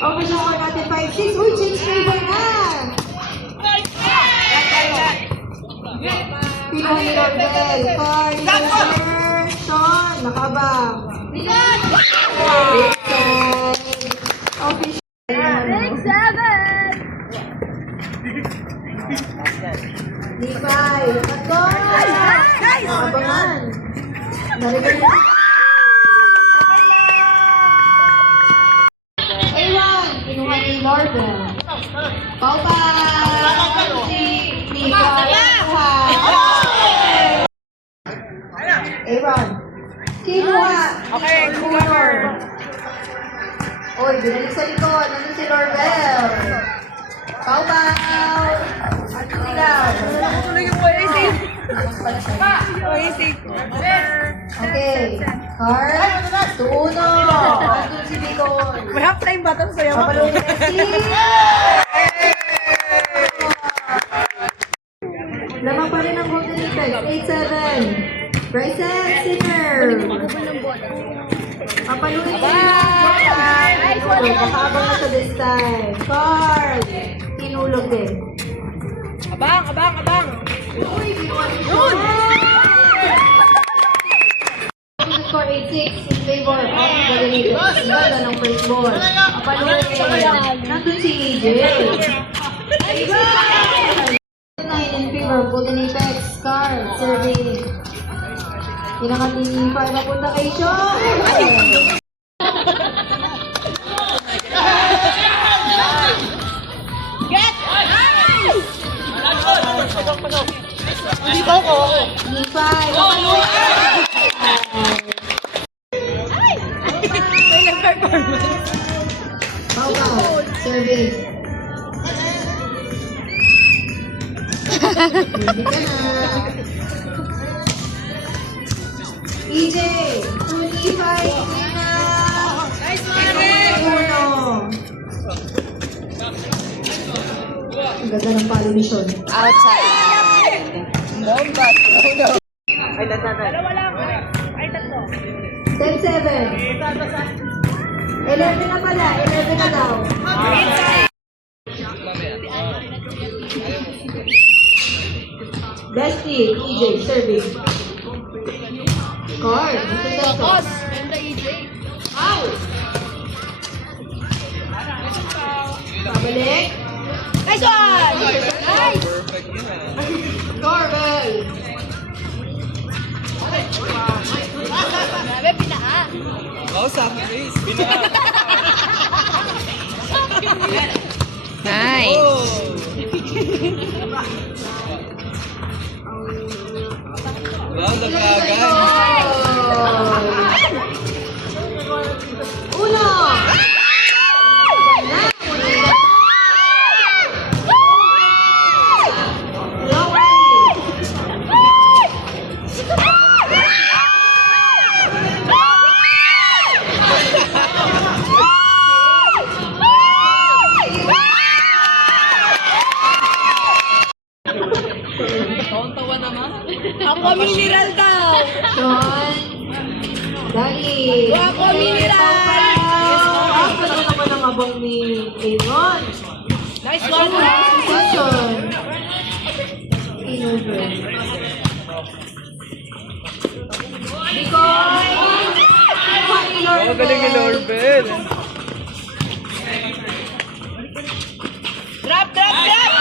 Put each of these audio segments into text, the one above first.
Official score natin 5-6. Uy, change favor na! Kinuha ni Rorbel. Card, Sir Sean, nakabang. Official. 6-7! Lipay, Patol! Nakabangan. Narinig na. A1, kinuha ni Lorbel. Pau-pau! Si Lipay. A1. Kinuha. Okay, corner. Oy, binalik sa likod. Nandun si Lorbel. Pau-pau! At sigaw. Tuloy yung OAC. OAC. Okay. Card. Tuno. Nandun si Bicol. May half time ba ito sa'yo? Papalong Messi. Lamang pa rin ang Golden Effect. 8-7. Bryson Sinner. Papaluin si Bicol. Makaabang na siya this time. Card. Tinulog din. Abang, abang, abang. Uy, ginawa ni Yun! Score 8-6 in favor of Golden Effect. Ganda ng first ball. Papaluin. Nandun si AJ. 9 in favor of Golden Effect. Card. Serving. Kailangan ni Fire papunta kay Sean. Get! Hindi ko ako. Ni Fire. Papaluin. May nag-performance. Pau-pau. Serving. Hindi ka na. EJ. 25. Ina. Nice Uno. Ang ganda ng palo ni Sean. Outside. Bomba. Ay, dalawa lang. Ay, tatlo. 10-7. 11 na pala. 11 na daw. Bestie. EJ. Serving. Card. Focus. Ganda EJ. Ow! Pabalik. Nice one! Nice! Corbel. Grabe, pinaa. Nice. Uno. Ako mineral daw. Sean. Dali. Ako mineral. Ako na naman ang abang ni Aaron. Nice one. Session. Inover. Oh, galing ni Lorbel. Drop, drop, drop.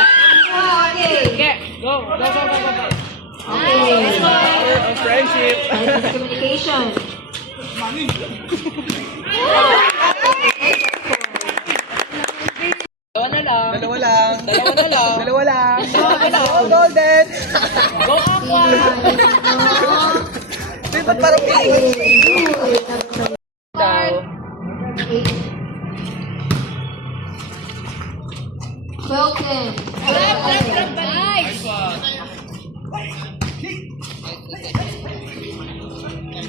Okay. Okay, go, go, go, go, go. Okay. Power of friendship. Communication. Dalawa na lang. Dalawa lang. Dalawa na lang. Dalawa lang. Oh, golden. Go, Aqua. Uy, ba't parang Daw. 12-10. Drop, drop, drop. Nice.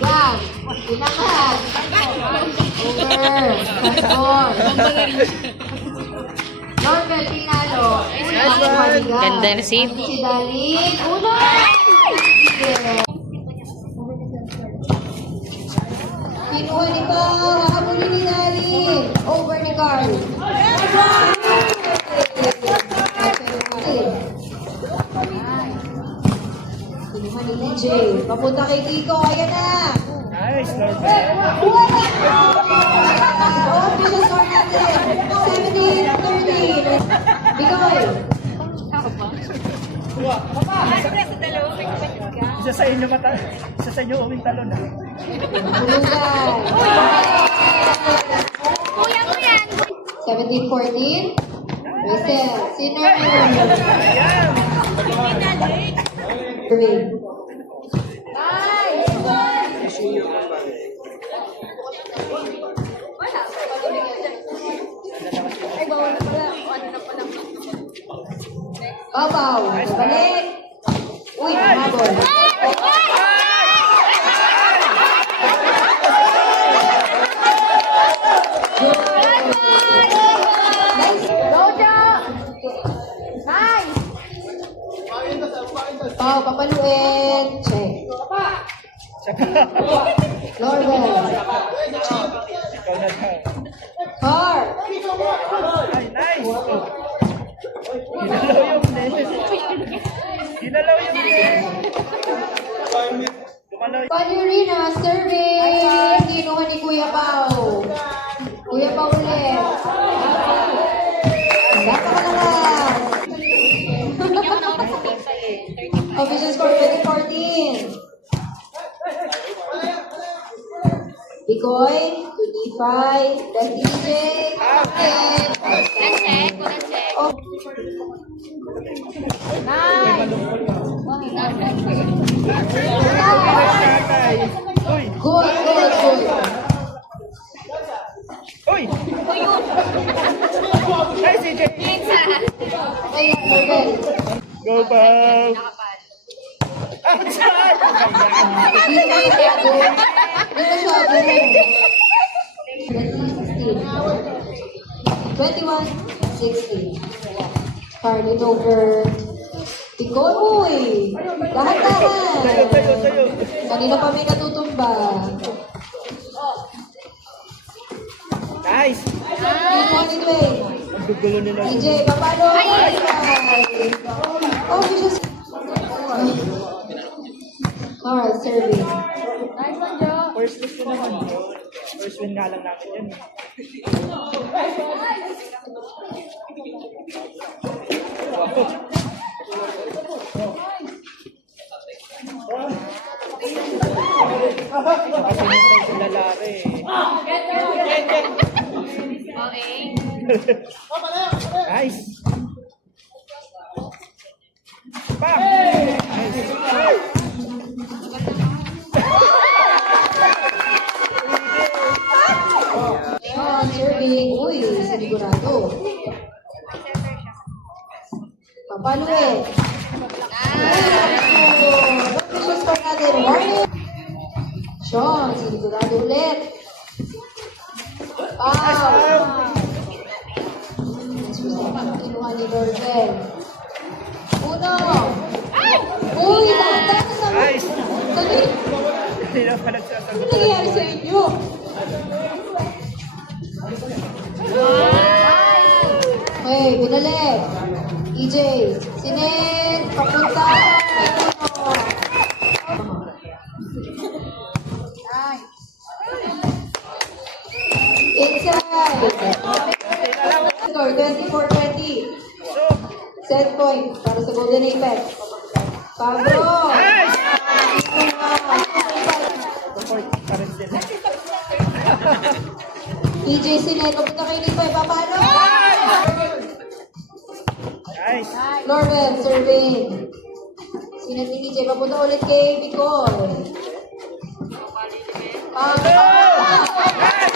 Gab. Inangat. Over. Pastor. Lorbel Pinalo. Ganda na si Si Dalin. Uno. Kinuha ni pa. Habulin ni Pinali. Over ni Carl. Kinuha ni EJ. Papunta kay Kiko. Ayan na. Nice, Norbert. Official score natin. 17-30. Bigoy. Isa sa inyo isa sa inyo uwing talon. Hulugay. Kuya mo yan. 17-14. Racel. Sinner. Ayan. Irving. Babaw. Balik. Uy, habol. Nice. Pau, papaluin. Check. Lorbel. Ikaw na daw. Car. Ay, nice. Ginalaw yung net. Ginalaw yung net. Gumalaw yung... Palirina, serving. Kinuha ni Kuya Pau. Kuya Pau ulit. Napakalakas. Official score 2014. Bigoy, 25, then DJ, Check, walang check. Oh. Tatay. Uy! Good, good, good. Uy! Ay, si Jay! Okay, Lorbel. Go, Bob! Outside! Dito masyado. Dito masyado. 21-16. Carlin over. Bigoy, uy! Dahan-dahan. Tayo. Kanina pa may natutumba. Nice! Kinuha ni Dwayne. Ang gugulo nila. DJ, papalo? Oh, we just... Alright, serving. First win ko naman. First win nga lang namin yan. Nakasunod na yung lalaki. Nice! Bam! Nice! Ah, serving. Uy, sinigurado. Papalo eh. Official score natin. Warning. Sean, sinigurado ulit. Wow. Kinuha ni Lorbel. Uno. Uy, dahan-dahan sa Nice! Dali. Hindi na pala sinasagot. Ano nangyayari sa inyo? Okay, binalik. EJ, Sinet, papunta. Inside. Score 24-20. Set point para sa Golden Apex. Pablo. Nice! Support pa rin sila. EJ Sinet, papunta kay Nipay, papalo? Nice! Lorbel, serving. Sinet ni EJ, papunta ulit kay Bicoy. Nice!